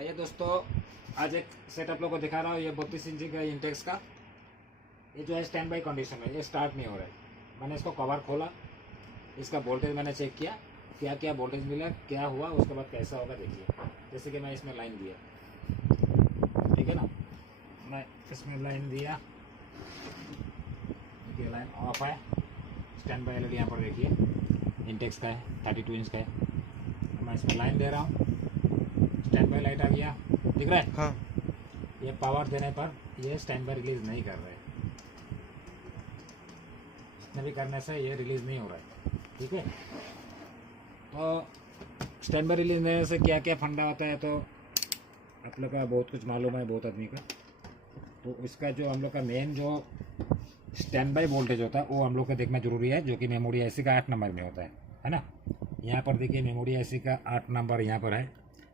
आइए दोस्तों, आज एक सेट आप लोगों को दिखा रहा हूँ। ये 32 इंची का इंटेक्स का ये जो है स्टैंड बाई कंडीशन है, ये स्टार्ट नहीं हो रहा है। मैंने इसको कवर खोला, इसका वोल्टेज मैंने चेक किया, क्या क्या वोल्टेज मिला, क्या हुआ, उसके बाद कैसा होगा देखिए। जैसे कि मैं इसमें लाइन दिया, ठीक है ना, मैं इसमें लाइन दिया, देखिए लाइन ऑफ है। स्टैंड बाई एलईडी यहाँ पर देखिए इंटेक्स का है, 32 इंच का है। मैं इसमें लाइन दे रहा हूँ, स्टैंड बाई लाइट आ गया, दिख रहा है। हाँ। ये पावर देने पर ये स्टैंड बाई रिलीज नहीं कर रहे, इतने भी करने से ये रिलीज नहीं हो रहा है, ठीक है। तो स्टैंड बाई रिलीज देने से क्या क्या फंडा होता है तो आप लोग का बहुत कुछ मालूम है, बहुत आदमी का। तो इसका जो हम लोग का मेन जो स्टैंड बाई वोल्टेज होता है वो हम लोग को देखना जरूरी है, जो कि मेमोरी ऐसी का 8 नंबर में होता है ना। यहाँ पर देखिए मेमोरी ऐसी का 8 नंबर यहाँ पर है।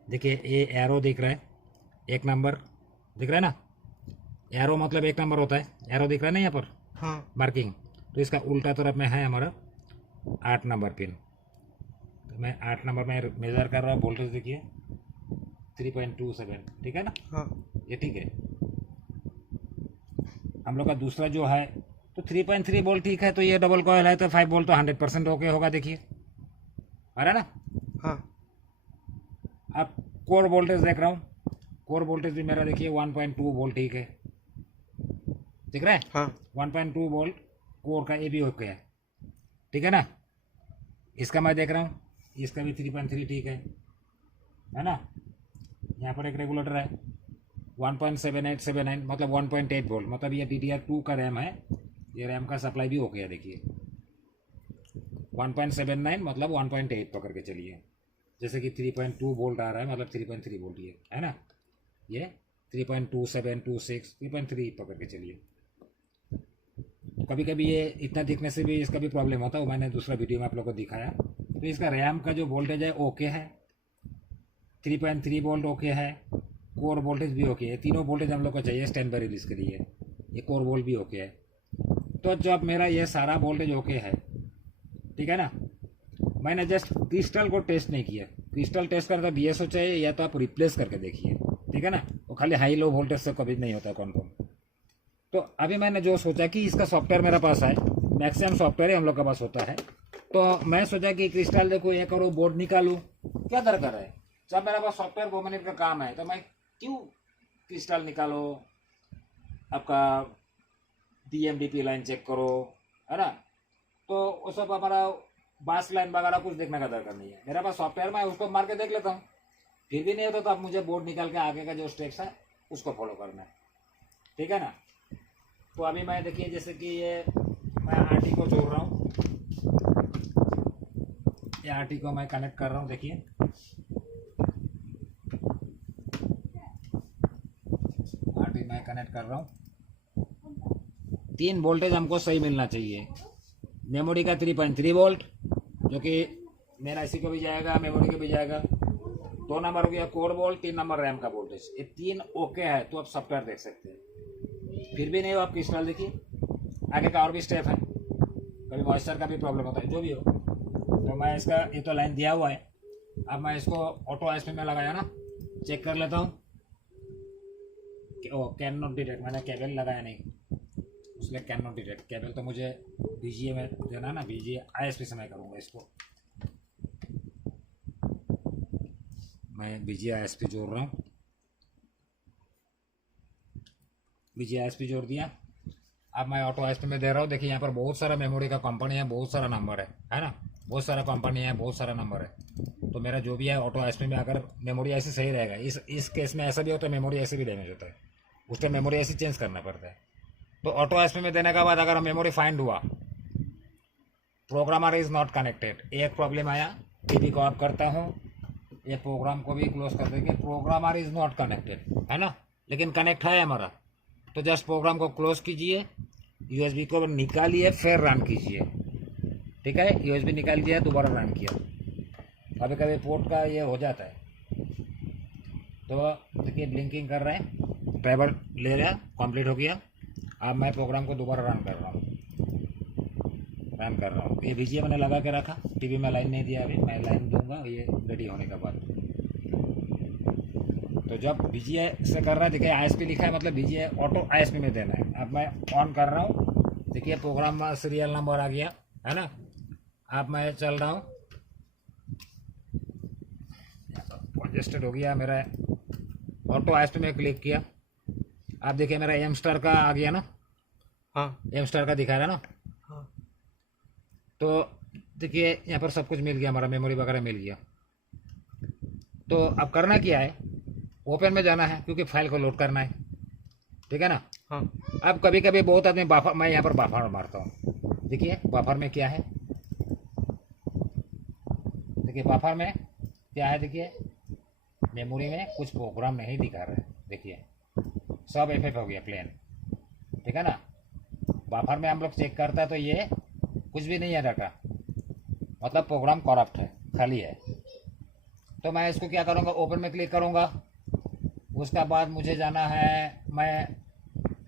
देखिए ये एरो दिख रहा है, 1 नंबर दिख रहा है ना। एरो मतलब 1 नंबर होता है, एरो दिख रहा है ना यहाँ पर, हाँ। मार्किंग। तो इसका उल्टा तरफ में है हमारा 8 नंबर पिन। तो मैं 8 नंबर में मेज़र कर रहा हूँ, वोल्टेज देखिए 3.27, ठीक है ना। हाँ। ये ठीक है। हम लोग का दूसरा जो है तो 3.3 वोल्ट ठीक है। तो ये डबल कॉयल है तो 5 वोल्ट तो 100% ओके होगा, देखिए आ रहा है ना। हाँ। अब कोर वोल्टेज देख रहा हूँ, कोर वोल्टेज भी मेरा देखिए 1.2 वोल्ट ठीक है, दिख रहा है। हाँ। 1.2 वोल्ट कोर का ये भी ओके है, ठीक है ना। इसका मैं देख रहा हूँ, इसका भी 3.3 ठीक है ना। यहाँ पर एक रेगुलेटर है 1.7879 मतलब 1.8 वोल्ट, मतलब ये DDR2 का रैम है। ये रैम का सप्लाई भी ओके है, देखिए 1.79 मतलब 1.8 पकड़ के चलिए। जैसे कि 3.2 वोल्ट आ रहा है मतलब 3.3 वोल्ट ये है ना। ये 3.2726 3.3 पकड़ के चलिए। तो कभी कभी ये इतना दिखने से भी इसका भी प्रॉब्लम होता है, वो मैंने दूसरा वीडियो में आप लोगों को दिखाया। तो इसका रैम का जो वोल्टेज है ओके है, 3.3 वोल्ट ओके है, कोर वोल्टेज भी ओके है। तीनों वोल्टेज हम लोग को चाहिए स्टैंड बाई रिलीज के लिए। ये कोर वोल्ट भी ओके है। तो जब मेरा ये सारा वोल्टेज ओके है, ठीक है ना, मैंने जस्ट क्रिस्टल को टेस्ट नहीं किया। क्रिस्टल टेस्ट करना तो BSO चाहिए, या तो आप रिप्लेस करके देखिए, ठीक है ना। वो खाली हाई लो वोल्टेज से कभी नहीं होता है कन्फर्म। तो अभी मैंने जो सोचा कि इसका सॉफ्टवेयर मेरे पास है, मैक्सिमम सॉफ्टवेयर ही हम लोग के पास होता है। तो मैं सोचा कि क्रिस्टल देखो ये करो, बोर्ड निकालूँ, क्या दरकार है। जब मेरे पास सॉफ्टवेयर 2 मिनट का काम है तो मैं क्यों क्रिस्टल निकालो, आपका DMDP लाइन चेक करो, है ना। तो वो सब हमारा बास लाइन वगैरह कुछ देखने का दरकार नहीं है। मेरे पास सॉफ्टवेयर में उसको मार के देख लेता हूँ, फिर भी नहीं होता तो अब मुझे बोर्ड निकाल के आगे का जो स्टेप्स है उसको फॉलो करना है, ठीक है ना। तो अभी मैं देखिए जैसे कि ये मैं RT को जोड़ रहा हूँ, ये RT को मैं कनेक्ट कर रहा हूँ, देखिए RT मैं कनेक्ट कर रहा हूँ। 3 वोल्टेज हमको सही मिलना चाहिए। मेमोरी का 3.3 वोल्ट जो कि मेरा इसी को भी जाएगा, मेमोरी को भी जाएगा। 2 नंबर हो गया कोर वोल्ट, 3 नंबर रैम का वोल्टेज। ये 3 ओके है तो आप सॉफ्टवेयर देख सकते हैं। फिर भी नहीं हो आप क्रिस्टल देखिए, आगे का और भी स्टेप है। कभी मॉइस्चर का भी प्रॉब्लम होता है, जो भी हो। तो मैं इसका ये तो लाइन दिया हुआ है, अब मैं इसको ऑटो ISP में लगाया ना, चेक कर लेता हूँ। ओ कैन नॉट डिटेक्ट, मैंने केबल लगाया नहीं इसलिए कैन नॉट डिटेक्ट। केबल तो मुझे VGA में देना ना, VGA ISP से मैं करूँगा इसको। मैं VGA ISP जोड़ रहा हूँ, VGA ISP जोड़ दिया। अब मैं ऑटो ISP में दे रहा हूँ। देखिए यहाँ पर बहुत सारा मेमोरी का कंपनी है, बहुत सारा नंबर है ना, बहुत सारा कंपनी है, बहुत सारा नंबर है। तो मेरा जो भी है ऑटो ISP में अगर मेमोरी ऐसी सही रहेगा, इस केस में ऐसा भी होता है मेमोरी ऐसी भी डैमेज होता है, उस टाइम मेमोरी ऐसी चेंज करना पड़ता है। तो ऑटो ISP में देने के बाद अगर मेमोरी फाइंड हुआ, प्रोग्रामर इज नॉट कनेक्टेड, एक प्रॉब्लम आया, टीवी को ऑफ करता हूँ, ये प्रोग्राम को भी क्लोज कर देंगे, प्रोग्रामर इज नॉट कनेक्टेड है ना, लेकिन कनेक्ट है हमारा। तो जस्ट प्रोग्राम को क्लोज कीजिए, USB को निकालिए, फिर रन कीजिए, ठीक है। USB निकाल दिया, दोबारा रन किया। कभी कभी पोर्ट का ये हो जाता है। तो देखिए ब्लिंकिंग कर रहे हैं, ड्राइवर ले रहा है, कंप्लीट हो गया। अब मैं प्रोग्राम को दोबारा रन कर रहा हूँ, ये VGA मैंने लगा के रखा, टीवी में लाइन नहीं दिया, अभी मैं लाइन दूंगा ये रेडी होने के बाद। तो जब बीजीए से कर रहा है, देखिए आईएसपी लिखा है मतलब बीजीए ऑटो आईएसपी में देना है। अब मैं ऑन कर रहा हूँ, देखिए प्रोग्राम सीरियल नंबर आ गया है ना। अब मैं चल रहा हूँ, एडजस्टेड हो गया मेरा, ऑटो आईएसपी में क्लिक किया। आप देखिए मेरा एम स्टार का आ गया ना, हाँ एम स्टार का दिखा रहा है ना। हाँ तो देखिए यहाँ पर सब कुछ मिल गया, हमारा मेमोरी वगैरह मिल गया। तो अब करना क्या है, ओपन में जाना है क्योंकि फाइल को लोड करना है, ठीक है ना। हाँ अब कभी कभी बहुत आदमी बाफर, मैं यहाँ पर बाफर मारता हूँ। देखिए बाफर में क्या है, देखिए बाफर में क्या है, देखिए मेमोरी में कुछ प्रोग्राम नहीं दिखा रहा है, देखिए सब एफ हो गया प्लेन, ठीक है ना। बाफर में हम लोग चेक करता है तो ये कुछ भी नहीं है डाटा, मतलब प्रोग्राम करप्ट है, खाली है। तो मैं इसको क्या करूँगा, ओपन में क्लिक करूँगा। उसका बाद मुझे जाना है, मैं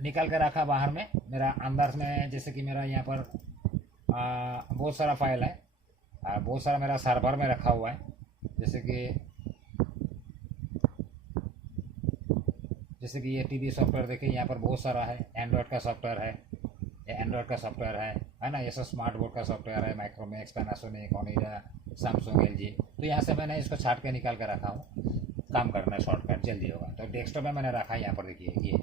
निकल के रखा बाहर में, मेरा अंदर में जैसे कि मेरा यहाँ पर बहुत सारा फाइल है, बहुत सारा मेरा सर्वर में रखा हुआ है। जैसे कि ये टीवी सॉफ्टवेयर देखिए यहाँ पर बहुत सारा है, एंड्रॉयड का सॉफ्टवेयर है, ये एंड्रॉयड का सॉफ्टवेयर है ना। ये सब स्मार्ट बोर्ड का सॉफ्टवेयर है, Micromax, Panasonic, Onida, Samsung, LG. तो यहाँ से मैंने इसको छाट के निकाल के रखा हूँ, काम करना है शॉर्टकट जल्दी होगा। तो डेस्कटॉप में मैंने रखा है यहाँ पर, देखिए ये,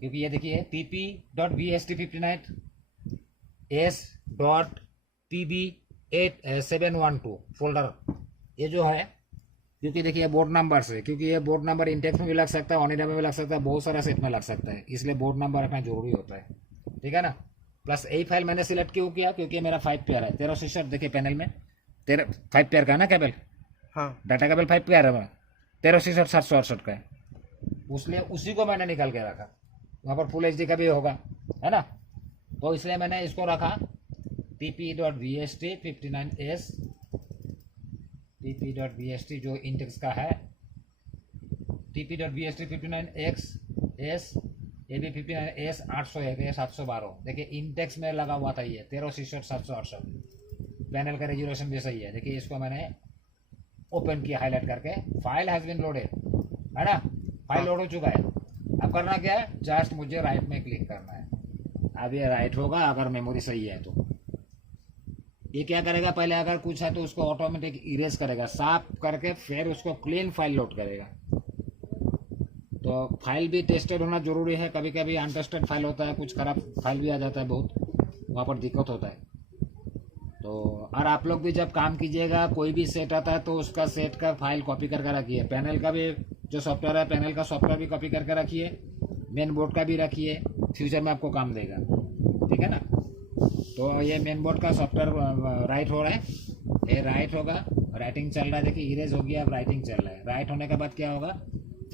क्योंकि ये देखिए pp.vst59s.pb8712 फोल्डर ये जो है, क्योंकि देखिए बोर्ड नंबर से, क्योंकि ये बोर्ड नंबर इंटेक्स में भी लग सकता है, ओनिडा में भी लग सकता है, बहुत सारा सेट में लग सकता है, इसलिए बोर्ड नंबर रखना जरूरी होता है, ठीक है ना। प्लस यही फाइल मैंने सिलेक्ट क्यों किया, क्योंकि मेरा 5 पेयर है, 13 सीशर देखिए पैनल में 5 पेयर का है ना केबल, हाँ डाटा केबल 5 पेयर है, 13 सीशर 768 का है, इसलिए उसी को मैंने निकाल के रखा। वहाँ पर फुल एच का भी होगा, है ना। तो इसलिए मैंने इसको रखा pp.vst59s, pp.vst जो इंडेक्स का है, pp.vst59x s ab59s 801 712। देखिए इंडेक्स में लगा हुआ था ये 136768, पैनल का रेजोल्यूशन भी सही है। देखिए इसको मैंने ओपन किया हाईलाइट करके, फाइल हैज बीन लोडेड, है ना, फाइल लोड हो चुका है। अब करना क्या है, जस्ट मुझे राइट में क्लिक करना है। अब ये राइट होगा अगर मेमोरी सही है तो। ये क्या करेगा, पहले अगर कुछ है तो उसको ऑटोमेटिक इरेज करेगा, साफ करके फिर उसको क्लीन फाइल लोड करेगा। तो फाइल भी टेस्टेड होना जरूरी है, कभी कभी अनटेस्टेड फाइल होता है, कुछ खराब फाइल भी आ जाता है, बहुत वहाँ पर दिक्कत होता है। तो और आप लोग भी जब काम कीजिएगा, कोई भी सेट आता है तो उसका सेट का फाइल कॉपी करके रखिए, पैनल का भी जो सॉफ्टवेयर है, पैनल का सॉफ्टवेयर भी कॉपी करके रखिए, मेन बोर्ड का भी रखिए, फ्यूचर में आपको काम देगा, ठीक है ना। तो ये मेन बोर्ड का सॉफ्टवेयर राइट हो रहा है, ये राइट होगा, राइटिंग चल रहा है, देखिए इरेज हो गया, अब राइटिंग चल रहा है। राइट होने के बाद क्या होगा,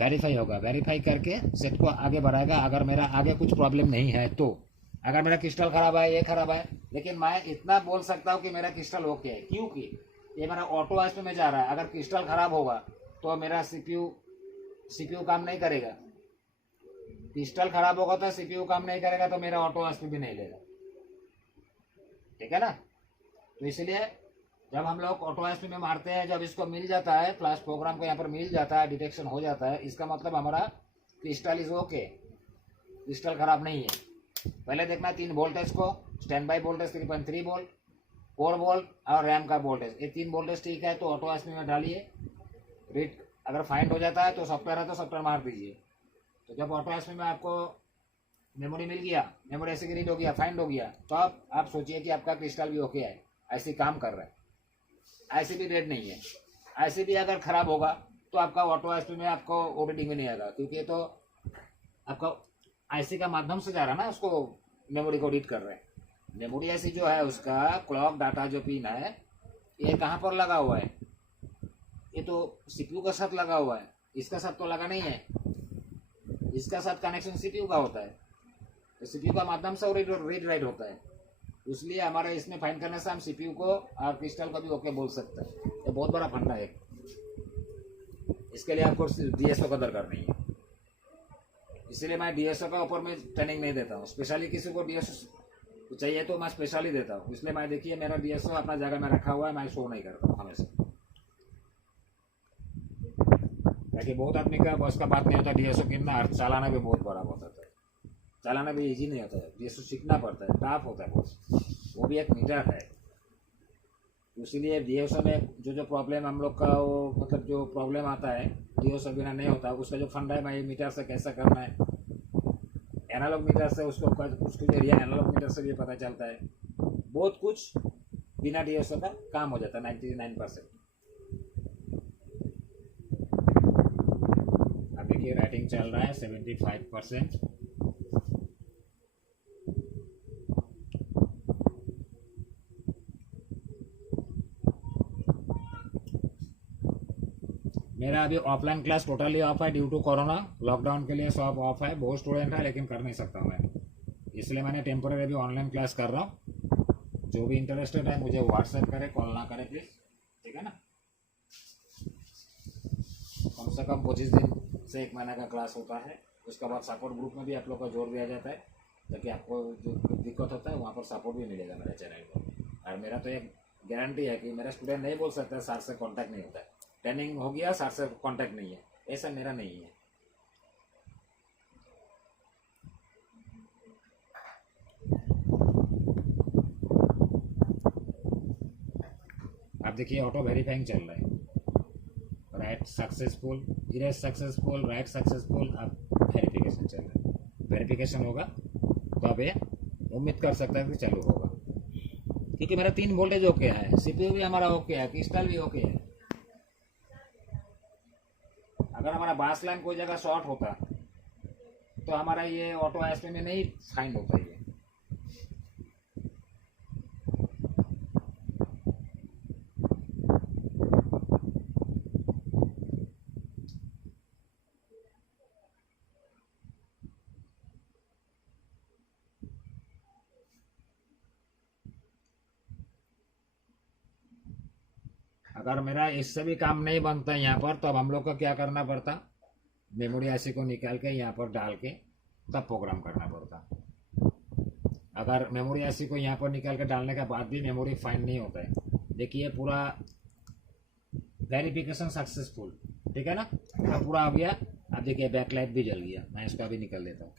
वेरीफाई होगा, वेरीफाई करके सेट को आगे बढ़ाएगा। अगर मेरा आगे कुछ प्रॉब्लम नहीं है तो, अगर मेरा क्रिस्टल खराब है, ये खराब है, लेकिन मैं इतना बोल सकता हूँ कि मेरा क्रिस्टल ओके है, क्योंकि ये मेरा ऑटो आईएसपी में जा रहा है। अगर क्रिस्टल खराब होगा तो मेरा सीपीयू काम नहीं करेगा, क्रिस्टल खराब होगा तो सीपीयू काम नहीं करेगा, तो मेरा ऑटो आईएसपी भी नहीं लेगा, ठीक है ना। तो इसलिए जब हम लोग ऑटो आईएसपी में मारते हैं, जब इसको मिल जाता है, फ्लैश प्रोग्राम को यहाँ पर मिल जाता है, डिटेक्शन हो जाता है, इसका मतलब हमारा क्रिस्टल इज ओके, क्रिस्टल खराब नहीं है। पहले देखना 3 वोल्टेज को, stand by voltage 3.3 volt, core volt और रैम का वोल्टेज, ये 3 वोल्टेज ठीक है तो ऑटो आईएसपी में डालिए। रीड अगर फाइंड हो जाता है तो सॉफ्टवेयर है तो सॉफ्टवेयर मार दीजिए। तो जब ऑटो आईएसपी में आपको मेमोरी मिल गया, मेमोरी ऐसे रीड हो गया, फाइंड हो गया, तो अब आप सोचिए कि आपका क्रिस्टल भी ओके है, ऐसे काम कर रहा है, ऐसे भी रेड नहीं है। ऐसे भी अगर खराब होगा तो आपका ऑटो आईएसपी में आपको ओपरेटिंग में नहीं आएगा, क्योंकि ये तो आपका आईसी का माध्यम से जा रहा है ना, उसको मेमोरी को रीड कर रहे हैं। मेमोरी ऐसी जो है उसका क्लॉक डाटा जो पिन है, ये कहाँ पर लगा हुआ है, ये तो सीपीयू का साथ लगा हुआ है, इसका साथ तो लगा नहीं है, इसका साथ कनेक्शन सीपीयू का होता है, तो सीपीयू का माध्यम से रीड राइट होता है। इसलिए हमारे इसमें फाइंड करने से हम सीपीयू को और क्रिस्टल को भी ओके बोल सकते हैं। ये बहुत बड़ा फंडा है, इसके लिए आपको डीएसओ का दरकार नहीं है। इसीलिए मैं डीएसओ का ऊपर में ट्रेनिंग नहीं देता हूँ, स्पेशली किसी को डीएसओ चाहिए तो मैं स्पेशली देता हूँ। इसलिए मैं देखिए मेरा डीएसओ अपना जगह में रखा हुआ है, मैं शो नहीं करता हूँ हमेशा। ताकि बहुत आदमी का बस का बात नहीं होता डीएसओ कितना चलाना भी बहुत बड़ा होता है, चलाना भी इजी नहीं होता है, डीएसओ सीखना पड़ता है, टफ होता है बहुत, वो भी एक मीटर है। इसीलिए डीएसओ में जो प्रॉब्लम हम लोग का वो मतलब जो प्रॉब्लम आता है डीएसओ बिना नहीं होता, उसका जो फंडा है भाई मीटर से कैसा करना है, एनालॉग मीटर से उसको जो एरिया एनालॉग मीटर से भी पता चलता है, बहुत कुछ बिना डीएसओ का काम हो जाता है 99%। अब देखिए राइटिंग चल रहा है 75%। मेरा अभी ऑफलाइन क्लास टोटली ऑफ है ड्यू टू कोरोना, लॉकडाउन के लिए सब ऑफ है, बहुत स्टूडेंट है लेकिन कर नहीं सकता मैं, इसलिए मैंने टेम्पोररी अभी ऑनलाइन क्लास कर रहा हूँ। जो भी इंटरेस्टेड है मुझे व्हाट्सएप करे, कॉल ना करे प्लीज़, ठीक है ना। कम से कम 25 दिन से 1 महीने का क्लास होता है, उसके बाद सपोर्ट ग्रुप में भी आप लोग का जोड़ दिया जाता है, ताकि आपको जो दिक्कत होता है वहाँ पर सपोर्ट भी मिलेगा मेरे चैनल को। और मेरा तो एक गारंटी है कि मेरा स्टूडेंट नहीं बोल सकता सर से कॉन्टैक्ट नहीं होता है, ट्रेनिंग हो गया सर से कांटेक्ट नहीं है, ऐसा मेरा नहीं है। आप देखिए ऑटो वेरीफाइंग चल रहा है, right successful, erase successful, right successful, अब वेरिफिकेशन चल रहा है। वेरिफिकेशन होगा तो अब ये उम्मीद कर सकता है कि चालू होगा, क्योंकि मेरा 3 वोल्टेज ओके है, सीपीयू भी हमारा ओके है, क्रिस्टल भी ओके है। अगर हमारा बास लाइन कोई जगह शॉर्ट होता तो हमारा ये ऑटो एसपी में नहीं फाइंड होता ये। अगर मेरा इससे भी काम नहीं बनता यहाँ पर, तो अब हम लोग को क्या करना पड़ता, मेमोरी आईसी को निकाल के यहाँ पर डाल के तब प्रोग्राम करना पड़ता। अगर मेमोरी आईसी को यहाँ पर निकाल के डालने के बाद भी मेमोरी फाइंड नहीं होता है, देखिए पूरा वेरिफिकेशन सक्सेसफुल, ठीक है ना, पूरा आ गया। अब देखिए बैकलाइट भी जल गया, मैं इसका भी निकाल देता हूँ,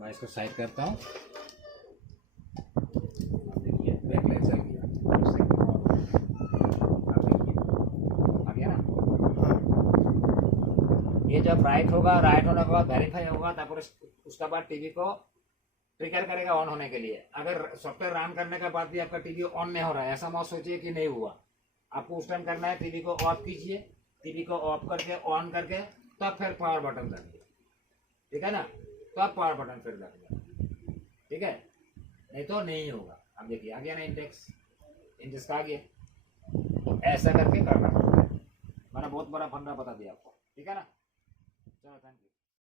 मैं इसको साइड करता हूँ। देखिए बैकलाइट जल गया, आ गया ना। ये जब राइट होगा, राइट होने के बाद वेरीफाई होगा, तब उसके बाद टीवी को ट्रिगर करेगा ऑन होने के लिए। अगर सॉफ्टवेयर रन करने के बाद भी आपका टीवी ऑन नहीं हो रहा है, ऐसा मत सोचिए कि नहीं हुआ, आपको उस टाइम करना है टीवी को ऑफ कीजिए, टीवी को ऑफ करके ऑन करके तब फिर पावर बटन दबाइए, ठीक है ना, तब पावर बटन फिर दबाइए, ठीक है, नहीं तो नहीं होगा। अब देखिए आ गया ना इंडेक्स का आ गया, तो ऐसा करके करना पड़ता है। मैंने बहुत बड़ा फंडा बता दिया आपको, ठीक है ना। चलो थैंक यू।